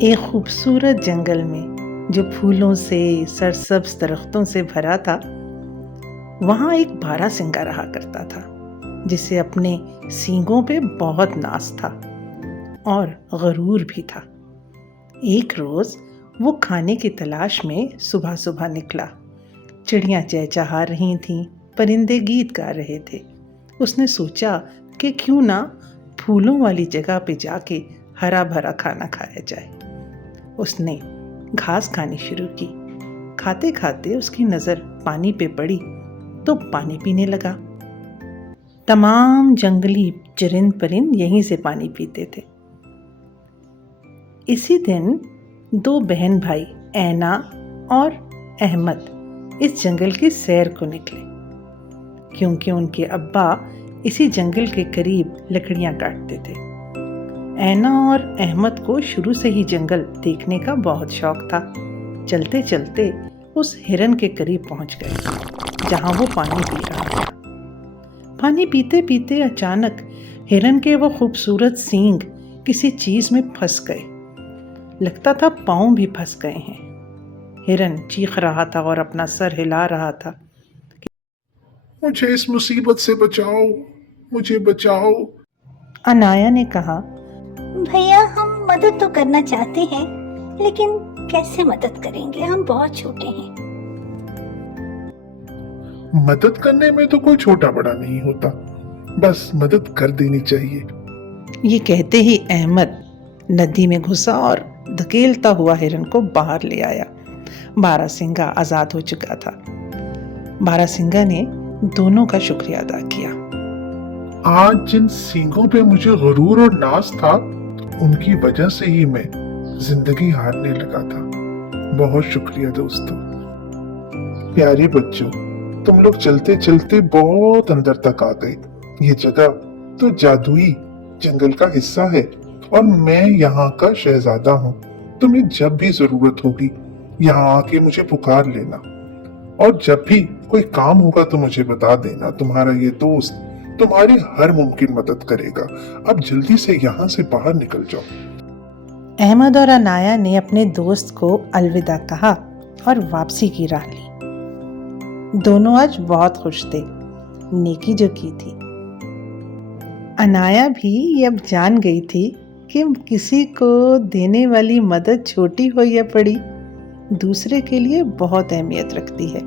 ایک خوبصورت جنگل میں جو پھولوں سے سرسبز درختوں سے بھرا تھا، وہاں ایک بارہ سنگا رہا کرتا تھا جسے اپنے سینگوں پہ بہت ناز تھا اور غرور بھی تھا۔ ایک روز وہ کھانے کی تلاش میں صبح صبح نکلا۔ چڑیاں چہچہا رہی تھیں، پرندے گیت گا رہے تھے۔ اس نے سوچا کہ کیوں نہ پھولوں والی جگہ پہ جا کے ہرا بھرا کھانا کھایا جائے۔ اس نے گھاس کھانی شروع کی۔ کھاتے کھاتے اس کی نظر پانی پہ پڑی تو پانی پینے لگا۔ تمام جنگلی چرند پرند یہیں سے پانی پیتے تھے۔ اسی دن دو بہن بھائی اینا اور احمد اس جنگل کی سیر کو نکلے، کیونکہ ان کے ابا اسی جنگل کے قریب لکڑیاں کاٹتے تھے۔ اینا اور احمد کو شروع سے ہی جنگل دیکھنے کا بہت شوق تھا۔ چلتے چلتے اس ہرن کے قریب پہنچ گئے جہاں وہ پانی پی رہا تھا۔ پانی پیتے پیتے اچانک ہرن کے وہ خوبصورت سینگ کسی چیز میں پھنس گئے۔ لگتا تھا پاؤں بھی پھنس گئے ہیں۔ ہرن چیخ رہا تھا اور اپنا سر ہلا رہا تھا، مجھے اس مصیبت سے بچاؤ، مجھے بچاؤ۔ انایا نے کہا، بھیا ہم مدد تو کرنا چاہتے ہیں، لیکن کیسے مدد کریں گے؟ ہم بہت چھوٹے ہیں۔ مدد کرنے میں تو کوئی چھوٹا بڑا نہیں ہوتا، بس مدد کر دینی چاہیے۔ یہ کہتے ہی احمد ندی میں گھسا اور دھکیلتا ہوا ہرن کو باہر لے آیا۔ بارہ سنگا آزاد ہو چکا تھا۔ بارہ سنگا نے دونوں کا شکریہ ادا کیا۔ آج جن سینگوں پہ مجھے غرور اور ناز تھا، ان کی وجہ سے ہی میں زندگی ہارنے لگا تھا۔ بہت شکریہ دوستو۔ پیارے بچوں، تم لوگ چلتے چلتے بہت اندر تک آ گئے۔ یہ جگہ تو جادوئی جنگل کا حصہ ہے اور میں یہاں کا شہزادہ ہوں۔ تمہیں جب بھی ضرورت ہوگی یہاں آ کے مجھے پکار لینا، اور جب بھی کوئی کام ہوگا تو مجھے بتا دینا۔ تمہارا یہ دوست تمہاری ہر ممکن مدد کرے گا۔ اب جلدی سے یہاں سے باہر نکل جاؤ۔ احمد اور انایا نے اپنے دوست کو الوداع کہا اور واپسی کی راہ لی۔ دونوں آج بہت خوش تھے، نیکی جو کی تھی۔ انایا بھی اب جان گئی تھی کہ کسی کو دینے والی مدد چھوٹی ہو یا بڑی، دوسرے کے لیے بہت اہمیت رکھتی ہے۔